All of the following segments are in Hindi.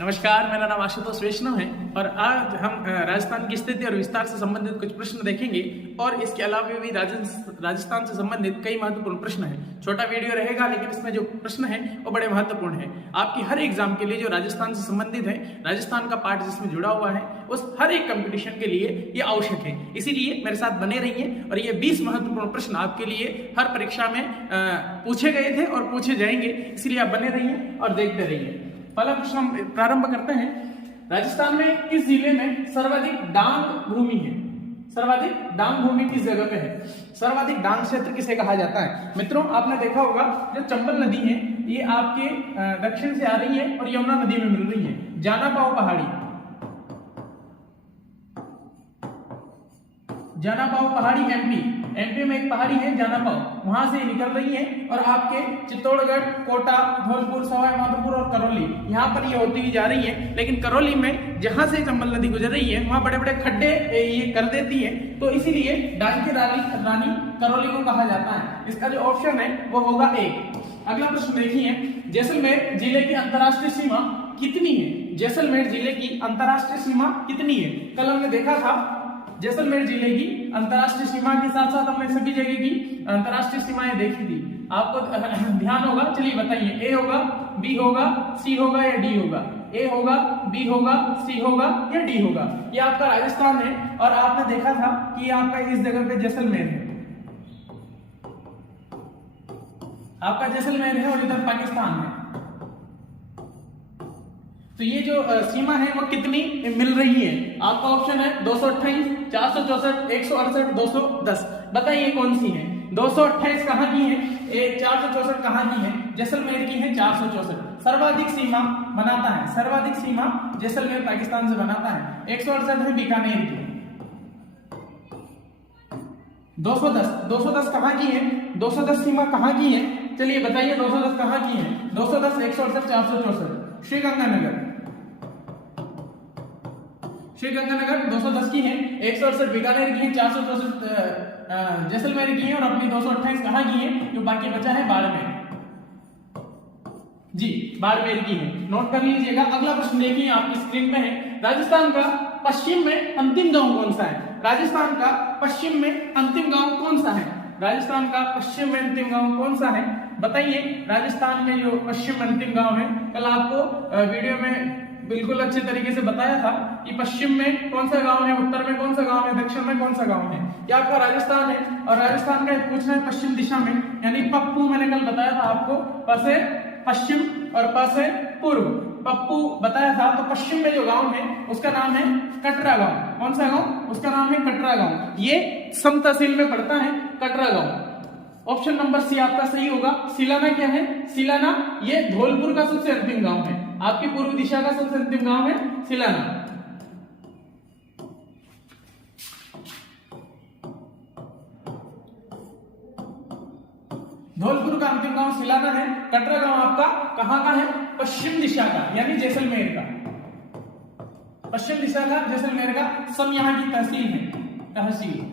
नमस्कार, मेरा नाम आशुतोष वैष्णव है और आज हम राजस्थान की स्थिति और विस्तार से संबंधित कुछ प्रश्न देखेंगे और इसके अलावा भी राजस्थान से संबंधित कई महत्वपूर्ण प्रश्न हैं। छोटा वीडियो रहेगा लेकिन इसमें जो प्रश्न हैं वो बड़े महत्वपूर्ण हैं। आपकी हर एग्जाम के लिए जो राजस्थान से संबंधित है, राजस्थान का पार्ट जिसमें जुड़ा हुआ है, उस हर एक कंपटीशन के लिए ये आवश्यक है। इसीलिए मेरे साथ बने रहिए और ये 20 महत्वपूर्ण प्रश्न आपके लिए हर परीक्षा में पूछे गए थे और पूछे जाएंगे, इसलिए आप बने रहिए और देखते रहिए। पहला प्रश्न हम प्रारंभ करते हैं। राजस्थान में किस जिले में सर्वाधिक डांग भूमि है? सर्वाधिक डांग भूमि किस जगह पे है? सर्वाधिक डांग क्षेत्र किसे कहा जाता है? मित्रों, आपने देखा होगा जो चंबल नदी है ये आपके दक्षिण से आ रही है और यमुना नदी में मिल रही है। जाना पाओ पहाड़ी, जाना पाओ पहाड़ी एमपी में एक पहाड़ी है जाना पाओ, वहां से निकल रही है और आपके चित्तौड़गढ़, कोटा, धौलपुर, सवाई माधोपुर और करौली यहाँ पर ये होती हुई जा रही है। लेकिन करौली में जहां से चंबल नदी गुजर रही है वहां बड़े बड़े खड्डे ये कर देती है, तो इसीलिए डांग की रानी करौली को कहा जाता है। इसका जो ऑप्शन है वो होगा ए। अगला प्रश्न देखिए, जैसलमेर जिले की अंतरराष्ट्रीय सीमा कितनी है? जैसलमेर जिले की अंतरराष्ट्रीय सीमा कितनी है? कल हमने देखा था जैसलमेर जिले की अंतरराष्ट्रीय सीमा के साथ साथ हमने सभी जगह की अंतरराष्ट्रीय सीमाएं देखी थी, आपको ध्यान होगा। चलिए बताइए, ए होगा, बी होगा, सी होगा या डी होगा? ए होगा, बी होगा, सी होगा या डी होगा? ये आपका राजस्थान है और आपने देखा था कि आपका इस जगह पे जैसलमेर है, आपका जैसलमेर है और इधर पाकिस्तान है। तो ये जो सीमा है वो कितनी मिल रही है? आपका ऑप्शन है 228, 464, 168, 210। बताइए कौन सी है? 228 कहां की है? 464 कहां की है? जैसलमेर की है 464। सर्वाधिक सीमा बनाता है, सर्वाधिक सीमा जैसलमेर पाकिस्तान से बनाता है। 168 है बीकानेर की। 210 कहां की है? 210 सीमा कहां की है? चलिए बताइए 210 कहां की है? 210, 168, 464 श्रीगंगानगर, श्रीगंगानगर 210 की है, 168 बीकानेर की है, 464 जैसलमेर की है और अपनी 228 कहां की है? जो बाकी बचा है बाड़मेर, जी बाड़मेर की है, नोट कर लीजिएगा। अगला प्रश्न देखिए आपकी स्क्रीन पे है, राजस्थान का पश्चिम में अंतिम गांव कौन सा है? राजस्थान का पश्चिम में अंतिम गांव कौन सा है? राजस्थान का पश्चिम में अंतिम गांव कौन सा है? बताइए। राजस्थान में जो पश्चिम में अंतिम गांव है, कल आपको वीडियो में बिल्कुल अच्छे तरीके से बताया था कि पश्चिम में कौन सा गांव है, उत्तर में कौन सा गांव है, दक्षिण में कौन सा गांव है। ये आपका राजस्थान है और राजस्थान का पूछना है पश्चिम दिशा में, यानी पप्पू। मैंने कल बताया था आपको, प से पश्चिम और प से पूर्व, पप्पू बताया था। तो पश्चिम में जो गांव है उसका नाम है कटरा गांव। कौन सा गांव? उसका नाम है कटरा गांव। ये सम तहसील में पड़ता है कटरा गांव। ऑप्शन नंबर सी आपका सही होगा। सिलाना क्या है? सिलाना ये धौलपुर का सबसे अंतिम गांव है, आपकी पूर्व दिशा का सबसे अंतिम गांव है सिलाना। धौलपुर का अंतिम गांव सिलाना है। कटरा गांव आपका कहां का है? पश्चिम दिशा का, यानी जैसलमेर का, पश्चिम दिशा का जैसलमेर का। सम यहाँ की तहसील है, तहसील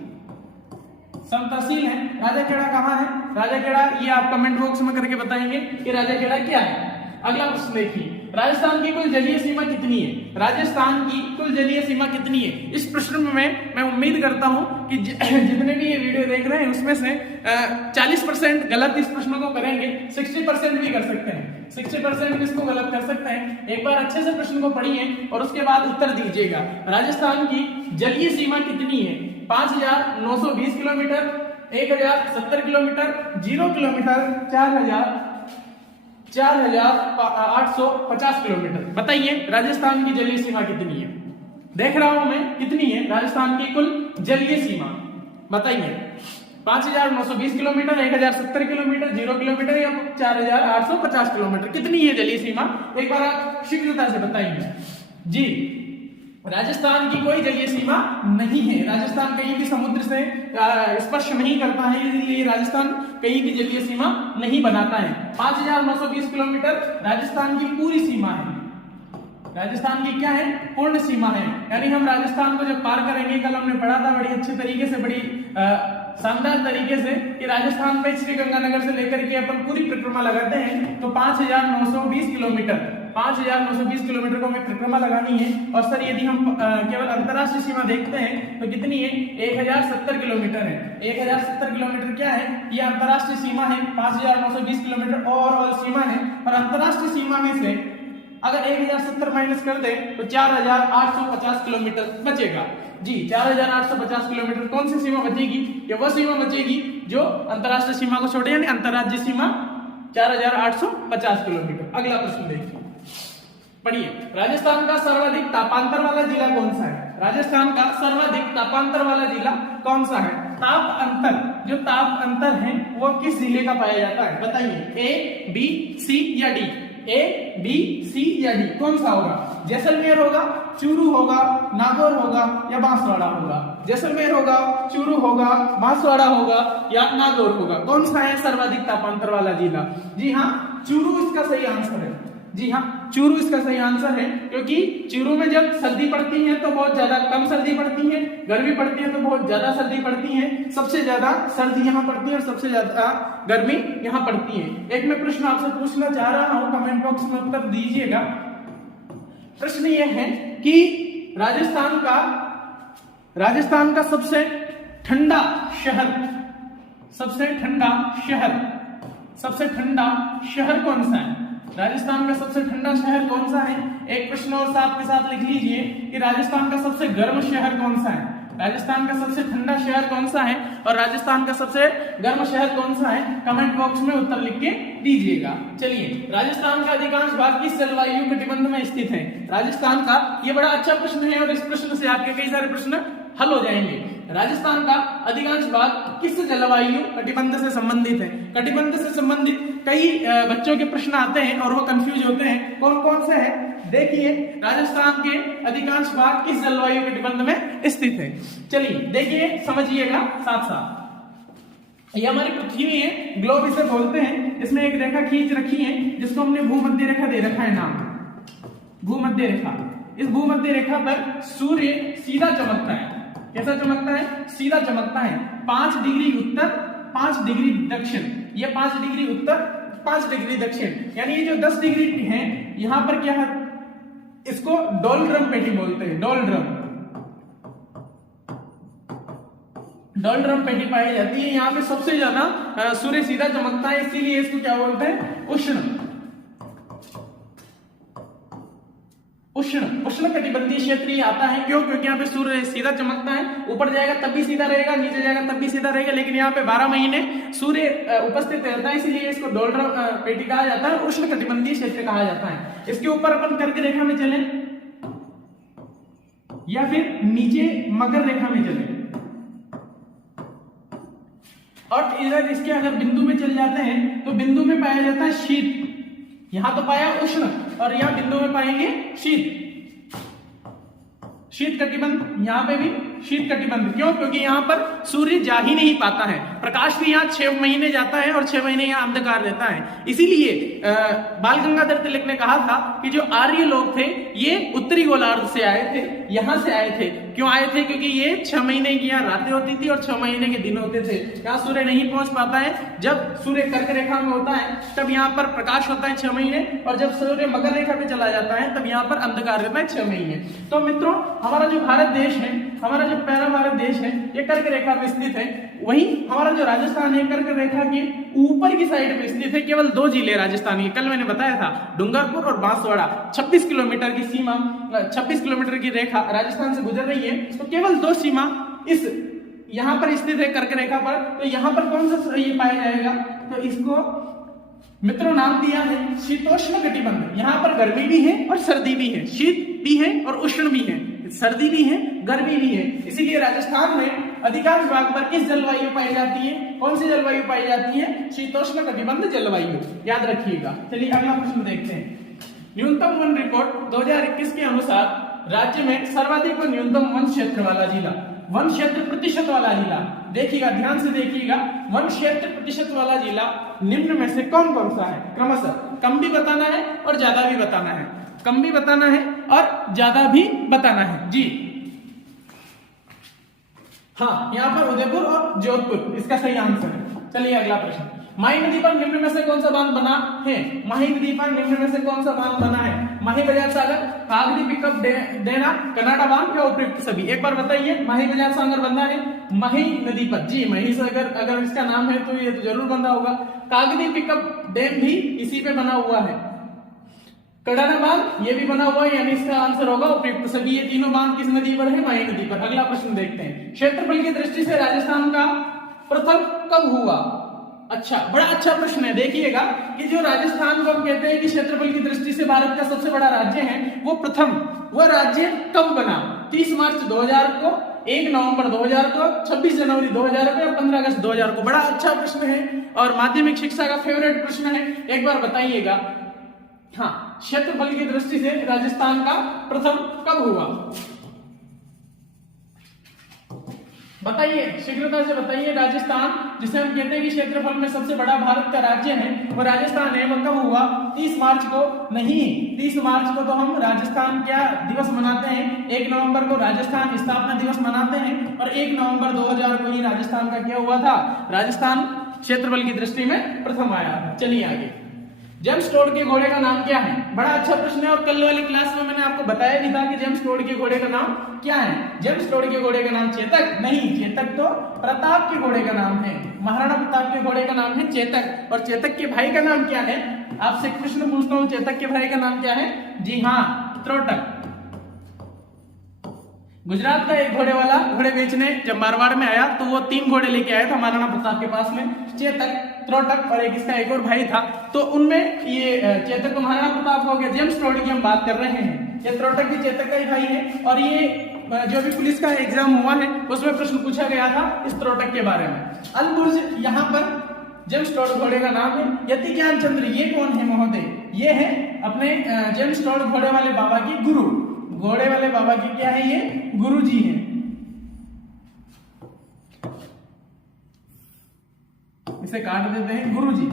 सम तहसील है। राजाखेड़ा कहां है? राजाखेड़ा ये आप कमेंट बॉक्स में करके बताएंगे कि राजाखेड़ा क्या है। अगला प्रश्न देखिए, राजस्थान की कुल जलीय सीमा कितनी है? राजस्थान की कुल जलीय सीमा कितनी है? इस प्रश्न में मैं उम्मीद करता हूं कि जितने भी ये वीडियो देख रहे हैं उसमें से 40% गलत इस प्रश्न को करेंगे, 60% भी कर सकते हैं, 60% इसको गलत कर सकते हैं। एक बार अच्छे से प्रश्न को पढ़िए और उसके बाद उत्तर दीजिएगा। राजस्थान की जलीय सीमा कितनी है? 5920 किलोमीटर, 1070 किलोमीटर, 0 किलोमीटर, 4850 किलोमीटर। बताइए राजस्थान की जलीय सीमा कितनी है? देख रहा हूं मैं कितनी है राजस्थान की कुल जलीय सीमा, बताइए। 5920 किलोमीटर, 1070 किलोमीटर, 0 किलोमीटर या 4850 किलोमीटर, कितनी है जलीय सीमा? एक बार आप शीघ्रता से बताइए। जी, राजस्थान की कोई जलीय सीमा नहीं है। राजस्थान कहीं भी समुद्र से स्पर्श नहीं करता है, इसलिए राजस्थान कहीं भी जलीय सीमा नहीं बनाता है। 5920 किलोमीटर राजस्थान की पूरी सीमा है। राजस्थान की क्या है? पूर्ण सीमा है, यानी हम राजस्थान को जब पार करेंगे, कल हमने पढ़ा था बड़ी अच्छे तरीके से, बड़ी शानदार तरीके से कि राजस्थान में श्रीगंगानगर से लेकर के अपन पूरी परिक्रमा लगाते हैं तो 5920 किलोमीटर 5,920 किलोमीटर को हमें परिक्रमा लगानी है। और सर यदि हम केवल अंतरराष्ट्रीय सीमा देखते हैं तो कितनी है, 1070 किलोमीटर है। 1070 किलोमीटर क्या है, ये अंतरराष्ट्रीय सीमा है। 5,920 किलोमीटर ओवरऑल सीमा है, और अंतरराष्ट्रीय सीमा में से अगर 1070 माइनस कर दे तो 4,850 किलोमीटर बचेगा। जी 4,850 किलोमीटर कौन सी सीमा बचेगी, ये वो सीमा बचेगी जो अंतरराष्ट्रीय सीमा को छोड़े, यानी अंतरराज्यीय सीमा 4,850 किलोमीटर। अगला प्रश्न देखिए, पढ़िए। राजस्थान का सर्वाधिक तापांतर वाला जिला कौन सा है? राजस्थान का सर्वाधिक तापांतर वाला जिला कौन सा है? ताप अंतर, जो ताप अंतर है वो किस जिले का पाया जाता है, बताइए। ए, बी, सी या डी? ए, बी, सी या डी, कौन सा होगा? जैसलमेर होगा, चूरू होगा, नागौर होगा या बांसवाड़ा होगा? जैसलमेर होगा, चूरू होगा, बांसवाड़ा होगा या नागौर होगा? कौन सा है सर्वाधिक तापांतर वाला जिला? जी हाँ, चूरू इसका सही आंसर है। जी हाँ, चूरू इसका सही आंसर है, क्योंकि चूरू में जब सर्दी पड़ती है तो बहुत ज्यादा कम सर्दी पड़ती है, गर्मी पड़ती है तो बहुत ज्यादा सर्दी पड़ती है। सबसे ज्यादा सर्दी यहाँ पड़ती है और सबसे ज्यादा गर्मी यहाँ पड़ती है। एक मैं प्रश्न आपसे पूछना चाह रहा हूँ, कमेंट बॉक्स में उत्तर दीजिएगा। प्रश्न ये है कि राजस्थान का सबसे ठंडा शहर कौन सा है? राजस्थान का सबसे ठंडा शहर कौन सा है? एक प्रश्न और साथ के साथ लिख लीजिए कि राजस्थान का सबसे गर्म शहर कौन सा है? राजस्थान का सबसे ठंडा शहर कौन सा है और राजस्थान का सबसे गर्म शहर कौन सा है? कमेंट बॉक्स में उत्तर लिख के दीजिएगा। चलिए, राजस्थान का अधिकांश भाग किस जलवायु कटिबंध में स्थित है? राजस्थान का, ये बड़ा अच्छा प्रश्न है और इस प्रश्न से आपके कई सारे प्रश्न हल हो जाएंगे। राजस्थान का अधिकांश भाग किस जलवायु कटिबंध से संबंधित है? कटिबंध से संबंधित कई बच्चों के प्रश्न आते हैं और वो कंफ्यूज होते हैं, कौन कौन से है? देखिए, राजस्थान के अधिकांश भाग किस जलवायु कटिबंध में स्थित है? चलिए देखिए, समझिएगा साथ साथ। ये हमारी पृथ्वी है, ग्लोब इसे बोलते हैं। इसमें एक रेखा खींच रखी है जिसको हमने भूमध्य रेखा दे रखा है नाम, भूमध्य रेखा। इस भूमध्य रेखा पर सूर्य सीधा चमकता है। कैसा चमकता है? सीधा चमकता है। 5 डिग्री उत्तर, 5 डिग्री दक्षिण। ये 5 डिग्री उत्तर, 5 डिग्री दक्षिण, यानी ये जो 10 डिग्री है यहां पर क्या है, इसको डोलड्रम पेटी बोलते हैं। डोलड्रम पेटी पाई जाती है। यहाँ पे सबसे ज्यादा सूर्य सीधा चमकता है, इसीलिए इसको क्या बोलते हैं? उष्ण कटिबंधीय क्षेत्र ही आता है। क्यों? क्योंकि यहाँ पे सूर्य सीधा चमकता है, ऊपर जाएगा तब भी सीधा रहेगा, नीचे जाएगा तब भी सीधा रहेगा, लेकिन यहाँ पे 12 महीने सूर्य उपस्थित रहता है, इसीलिए इसको डोलड्रम पेटी कहा जाता है, उष्ण कटिबंधीय क्षेत्र कहा जाता है। इसके ऊपर अपन कर्क रेखा में चले या फिर नीचे मकर रेखा में चले, और इधर इसके अगर बिंदु में चल जाते हैं तो बिंदु में पाया जाता है शीत। यहां तो पाया उष्ण और यहां बिंदु में पाएंगे शीत कटिबंध। यहां पे भी शीत कटिबंध। क्यों? क्योंकि यहां पर सूर्य जा ही नहीं पाता है, प्रकाश भी यहाँ 6 महीने जाता है और 6 महीने यहाँ अंधकार रहता है। इसीलिए बाल गंगाधर तिलक ने कहा था कि जो आर्य लोग थे ये उत्तरी गोलार्ध से आए थे, यहां से आए थे। क्यों आए थे? क्योंकि ये 6 महीने की यहाँ रातें होती थी और 6 महीने के दिन होते थे। यहाँ सूर्य नहीं पहुंच पाता है। जब सूर्य कर्क रेखा में होता है तब यहाँ पर प्रकाश होता है 6 महीने, और जब सूर्य मकर रेखा पे चला जाता है तब यहाँ पर अंधकार रहता है 6 महीने। तो मित्रों, हमारा जो भारत देश है, हमारा जो प्यारा भारत देश है, ये कर्क रेखा पे स्थित है। वहीं हमारा जो राजस्थान है कर्क रेखा के ऊपर की साइड पे स्थित है। केवल 2 जिले राजस्थान के, कल मैंने बताया था, डूंगरपुर और बांसवाड़ा। 26 किलोमीटर की सीमा, 26 किलोमीटर की रेखा राजस्थान से गुजर रही है। तो केवल 2 सीमा इस यहां पर स्थित है कर्क रेखा पर। तो यहां पर कौन सा ये पाया जाएगा? तो इसको मित्रों नाम दिया है शीतोष्ण कटिबंध। यहाँ पर गर्मी भी है और सर्दी भी है, शीत भी है और उष्ण भी है, सर्दी भी है, गर्मी भी है। इसीलिए राजस्थान में अधिकांश भाग पर किस जलवायु पाई जाती है? कौन सी जलवायु पाई जाती है? शीतोष्ण कटिबंध जलवायु, याद रखिएगा। चलिए अगला प्रश्न देखते हैं। न्यूनतम वन रिपोर्ट 2021 के अनुसार राज्य में सर्वाधिक व न्यूनतम वन क्षेत्र वाला जिला, वन क्षेत्र प्रतिशत वाला जिला, देखिएगा, ध्यान से देखिएगा, वन क्षेत्र प्रतिशत वाला जिला निम्न में से कौन कौन सा है? क्रमशः कम भी बताना है और ज्यादा भी बताना है, कम भी बताना है और ज्यादा भी बताना है। जी हाँ, यहाँ पर उदयपुर और जोधपुर इसका सही आंसर है। चलिए अगला प्रश्न। माही नदी पर निम्न में से कौन सा बांध बना है? माही नदी पर निम्न में से कौन सा बांध बना है? माही बजाज सागर, कागदी पिकअप देना, कनाडा बांध या उपयुक्त सभी? एक बार बताइए, माही बजाज सागर बंधा है माही नदी पर। जी, माही सागर अगर इसका नाम है तो ये तो जरूर बंधा होगा। कागदी पिकअप डैम भी इसी पे बना हुआ है। कनाडा बांध ये भी बना हुआ है, यानी इसका आंसर होगा उपयुक्त सभी। ये तीनों बांध किस नदी पर है? माही नदी पर। अगला प्रश्न देखते हैं। क्षेत्रफल की दृष्टि से राजस्थान का प्रथम कब हुआ? अच्छा, बड़ा अच्छा प्रश्न है। देखिएगा कि जो राजस्थान को हम कहते हैं कि क्षेत्रफल की दृष्टि से भारत का सबसे बड़ा राज्य है, वो प्रथम वह राज्य कब बना? 30 मार्च 2000 को, 1 नवंबर 2000 को, 26 जनवरी 2000 को या 15 अगस्त 2000 को? बड़ा अच्छा प्रश्न है और माध्यमिक शिक्षा का फेवरेट प्रश्न है। एक बार बताइएगा, हाँ, क्षेत्रफल की दृष्टि से राजस्थान का प्रथम कब हुआ? बताइए, शीघ्रता से बताइए। राजस्थान, जिसे हम कहते हैं कि क्षेत्रफल में सबसे बड़ा भारत का राज्य है, वो राजस्थान है। वो कब हुआ? 30 मार्च को नहीं, 30 मार्च को तो हम राजस्थान क्या दिवस मनाते हैं? 1 नवंबर को राजस्थान स्थापना दिवस मनाते हैं और 1 नवंबर 2000 को ही राजस्थान का क्या हुआ था? राजस्थान क्षेत्रफल की दृष्टि में प्रथम आया था। चलिए आगे। जेम्स टोड के घोड़े का नाम क्या है? बड़ा अच्छा प्रश्न है और कल वाली क्लास में मैंने आपको बताया भी था कि जेम्स टोड के घोड़े का नाम क्या है। जेम्स टोड के घोड़े का नाम चेतक नहीं, चेतक तो प्रताप के घोड़े का नाम है। महाराणा प्रताप के घोड़े का नाम है चेतक। और चेतक के भाई का नाम क्या है? आपसे एक प्रश्न पूछता हूँ, चेतक के भाई का नाम क्या है? जी हाँ, त्रोटक। गुजरात का एक घोड़े वाला घोड़े बेचने जब मारवाड़ में आया तो वो 3 घोड़े लेके आया था महाराणा प्रताप के पास में, चेतक, त्रोटक और एक इसका एक और भाई था। तो उनमें ये चेतक को महाराणा प्रताप हो गया। जेम्स टोड की हम बात कर रहे हैं। ये त्रोटक भी चेतक का ही भाई है और ये जो भी पुलिस का एग्जाम हुआ है उसमें प्रश्न पूछा गया था इस त्रोटक के बारे में। अलबुर्ज यहाँ पर जेम्स टोड घोड़े का नाम है। यति ज्ञान चंद्र ये कौन है महोदय? ये है अपने जेम्स टोड घोड़े वाले बाबा की गुरु। घोड़े वाले बाबा की क्या है? ये गुरु जी हैं। इसे काट देते हैं, गुरु जी।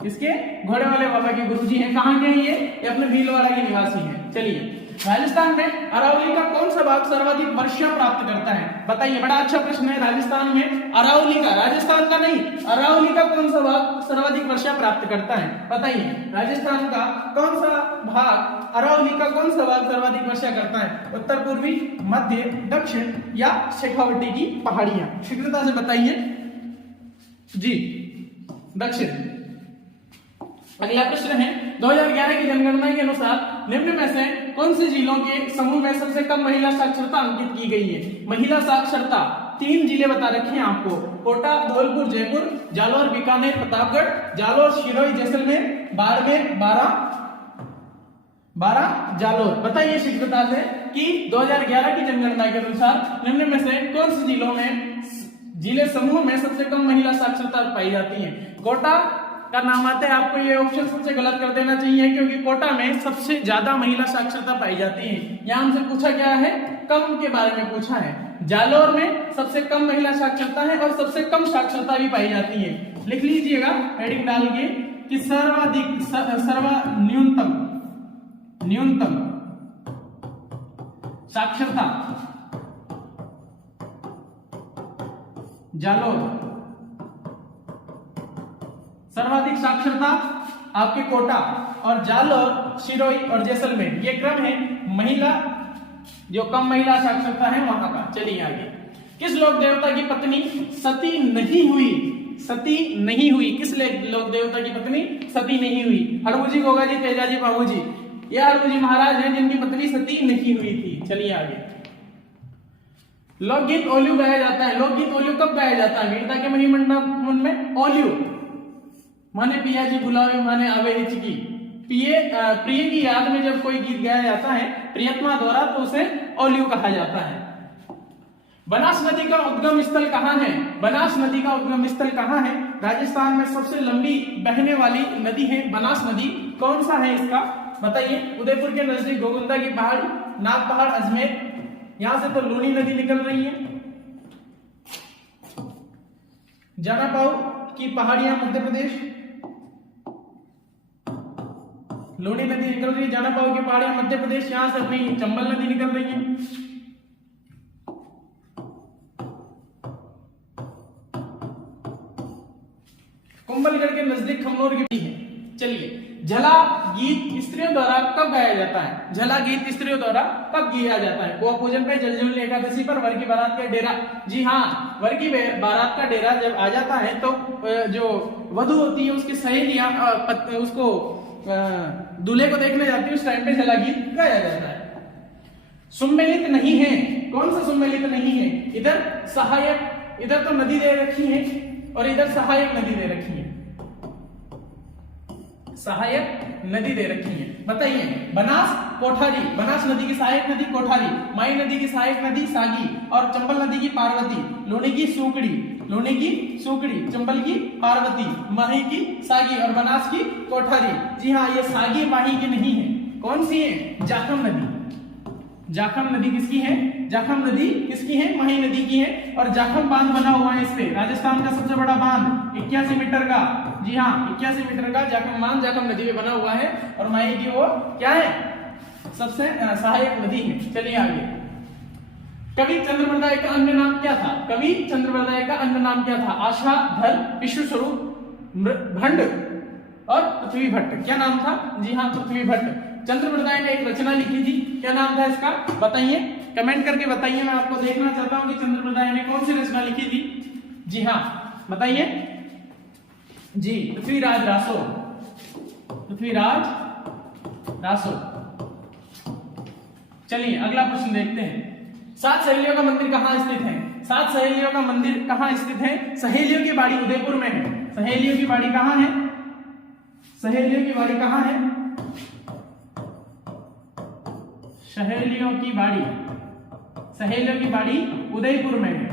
इसके घोड़े वाले बाबा के गुरु जी हैं। कहां के हैं ये अपने भीलवाड़ा के निवासी हैं। चलिए, राजस्थान में अरावली का कौन सा भाग सर्वाधिक वर्षा प्राप्त करता है? बताइए, बड़ा अच्छा प्रश्न है। राजस्थान में अरावली का, राजस्थान का नहीं, अरावली का कौन सा भाग सर्वाधिक वर्षा प्राप्त करता है? बताइए, राजस्थान का कौन सा भाग, अरावली का कौन सा भाग सर्वाधिक वर्षा करता है? उत्तर पूर्वी, मध्य, दक्षिण या शेखावटी की पहाड़ियां? शीघ्रता से बताइए। जी, दक्षिण। अगला प्रश्न है, 2011 की जनगणना के अनुसार निम्न में से कौन से जिलों के समूह में सबसे कम महिला साक्षरता अंकित की गई है? महिला साक्षरता 3 जिले बता रखे हैं आपको, कोटा, धौलपुर, जयपुर, जालोर, बीकानेर, प्रतापगढ़, जालोर, सिरोही, जैसलमेर, बाड़मेर, बारां, जालोर। बताइए शीघ्रता से कि 2011 की जनगणना के अनुसार निम्न में से कौन से जिलों में, जिले समूह में सबसे कम महिला साक्षरता पाई जाती है? कोटा का नाम आता है, आपको ये ऑप्शन सबसे गलत कर देना चाहिए क्योंकि कोटा में सबसे ज्यादा महिला साक्षरता पाई जाती है। यहाँ हमसे पूछा क्या है? कम के बारे में पूछा है। जालोर में सबसे कम महिला साक्षरता है और सबसे कम साक्षरता भी पाई जाती है। लिख लीजिएगा हेडिंग डाल के कि सर्वाधिक न्यूनतम साक्षरता जालोर, सर्वाधिक साक्षरता आपके कोटा और जालोर, सिरोही और जैसलमेर। ये क्रम है महिला, जो कम महिला साक्षरता है वहां का। चलिए आगे। किस लोक देवता की पत्नी सती नहीं हुई? सती नहीं हुई, किस लोक देवता की पत्नी सती नहीं हुई? हड़बू गोगा जी, तेजा जी, बाबू जी। ये हड़बू जी महाराज हैं जिनकी पत्नी सती नहीं हुई थी। चलिए आगे। लोकगीत ओलियो गाया जाता है। लोकगीत ओलियो कब गाया जाता है? वीरता के मणिमंडन में ओलियो माने पिया जी बुलावे माने आवे हिचकी। प्रिय की याद में जब कोई गीत गाया जाता है प्रियतमा द्वारा तो उसे ओलियो कहा जाता है। बनास नदी का उद्गम स्थल कहाँ है? बनास नदी का उद्गम स्थल कहाँ है? राजस्थान में सबसे लंबी बहने वाली नदी है बनास नदी। कौन सा है इसका? बताइए। उदयपुर के नजदीक गोगुंदा की पहाड़ी, नाग पहाड़, अजमेर। यहां से तो लूनी नदी निकल रही है, जाना पाओ की पहाड़ियां मध्य प्रदेश, लूनी नदी निकल रही है, जाना पाओ की पहाड़ियां मध्य प्रदेश। यहां से अपनी चंबल नदी निकल रही है। और की है। चलिए, झला गीत स्त्रियों द्वारा कब गाया जाता है? झला गीत स्त्रियों द्वारा कब गाया जाता है? गोवा पूजन पे, जलजूल एकादशी पर, वर की बारात का डेरा। जी हाँ, वर की बारात का डेरा जब आ जाता है तो जो वधु होती है उसकी सहेलियां उसको दूल्हे को देखने जाती है, उस टाइम पे झला गीत गाया जाता है। सुम्मेलित नहीं है, कौन सा सुम्मेलित नहीं है? इधर सहायक, इधर तो नदी दे रखी है और इधर सहायक नदी दे रखी है, सहायक नदी दे रखी है। बताइए, बनास कोठारी, बनास नदी की सहायक नदी कोठारी, माई नदी की सहायक नदी सागी और चंबल नदी की पार्वती, लोनी की सूकड़ी, लोनी की सूकड़ी, चंबल की पार्वती, माही की सागी और बनास की कोठारी। जी हाँ, ये सागी माही की नहीं है, कौन सी है? जाखम नदी। जाखम नदी किसकी है? जाखम नदी किसकी है? माही नदी की है। और जाखम बांध बना हुआ है इस पे, राजस्थान का सबसे बड़ा बांध 81 मीटर का। जी हाँ, 81 मीटर का जाखम बांध जाखम नदी पे बना हुआ है और माही की वो क्या है? सबसे सहायक नदी है। चलिए आगे। कवि चंद्रप्रदाय का अन्य नाम क्या था? कवि चंद्रप्रदाय का अन्य नाम क्या था? आशा, धर, विश्वस्वरूप, भंड और पृथ्वी भट्ट। क्या नाम था? जी हाँ, पृथ्वी भट्ट। चंद्रप्रदाय ने एक रचना लिखी थी, क्या नाम था इसका? बताइए, कमेंट करके बताइए। मैं आपको देखना चाहता हूं कि चंद्रप्रदाय ने कौन सी रचना लिखी थी। जी हाँ, बताइए। जी, पृथ्वीराज रासो, पृथ्वीराज रासो। चलिए अगला प्रश्न देखते हैं। 7 सहेलियों का मंदिर कहाँ स्थित है? 7 सहेलियों का मंदिर कहाँ स्थित है? सहेलियों की बाड़ी उदयपुर में है। सहेलियों की बाड़ी कहाँ है? सहेलियों की बाड़ी कहाँ है? सहेलियों की बाड़ी, सहेलियों की बाड़ी उदयपुर में है।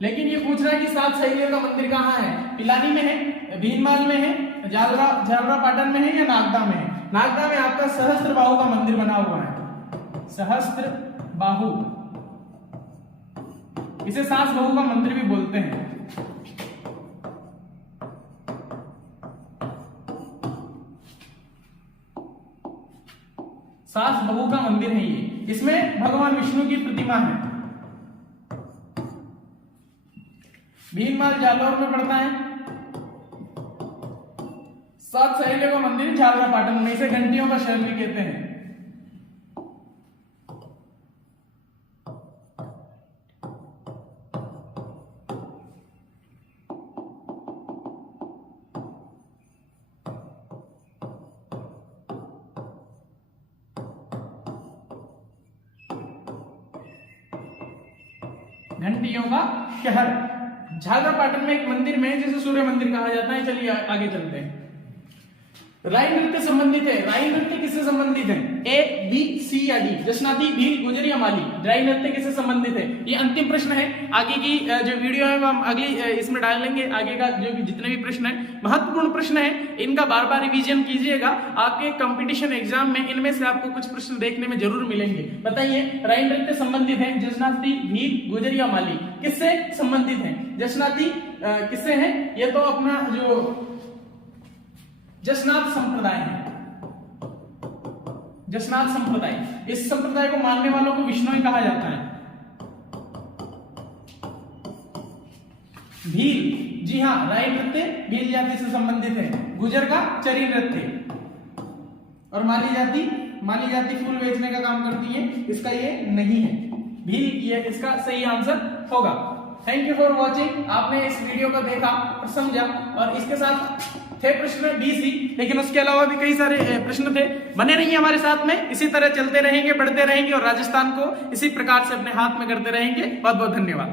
लेकिन ये पूछ रहा है कि 7 सहेलियों का मंदिर कहाँ है? पिलानी में है, भीनमाल में है, झालरा पाटन में है या नागदा में है? नागदा में आपका सहस्त्र बाहु का मंदिर बना हुआ है, सहस्त्र बाहु। इसे सास बहू का मंदिर भी बोलते हैं। सास बहू का मंदिर है ये। इसमें भगवान विष्णु की प्रतिमा है। भीनमाल जालौर में पड़ता है। 7 सहेलियों का मंदिर झालरा पाटन में, इसे घंटियों का शहर भी कहते हैं। घंटियों का शहर। झालरा पाटन में एक मंदिर में जिसे सूर्य मंदिर कहा जाता है। चलिए आगे चलते हैं। राई नृत्य संबंधित है। राई नृत्य किससे संबंधित है? ए, बी, सी या डी? जशनाती, भील, गुजर या माली? राई नृत्य किससे संबंधित है? ये अंतिम प्रश्न है। आगे की जो वीडियो है वो हम अगली इसमें डालेंगे। आगे का जो भी जितने भी प्रश्न है, महत्वपूर्ण प्रश्न है, इनका बार बार रिवीजन कीजिएगा। आपके कंपटीशन एग्जाम में इनमें से आपको कुछ प्रश्न देखने में जरूर मिलेंगे। बताइए, राई नृत्य संबंधित है जशनाती, भील, गुजर या माली? किससे संबंधित है? जशनाती किससे है? ये तो अपना जो जसनाथ संप्रदाय है, जसनाथ संप्रदाय। इस संप्रदाय को मानने वालों को विष्णोई कहा जाता है। भील, जी हाँ, राई नृत्य भील जाति से संबंधित है। गुजर का चरी नृत्य। और माली जाति फूल बेचने का काम करती है, इसका ये नहीं है। भील ये इसका सही आंसर होगा। Thank you for watching. आपने इस वीडियो को देखा और समझा, और इसके साथ थे प्रश्न BC, लेकिन उसके अलावा भी कई सारे प्रश्न थे। बने रहिए हमारे साथ में, इसी तरह चलते रहेंगे, बढ़ते रहेंगे और राजस्थान को इसी प्रकार से अपने हाथ में करते रहेंगे। बहुत बहुत धन्यवाद।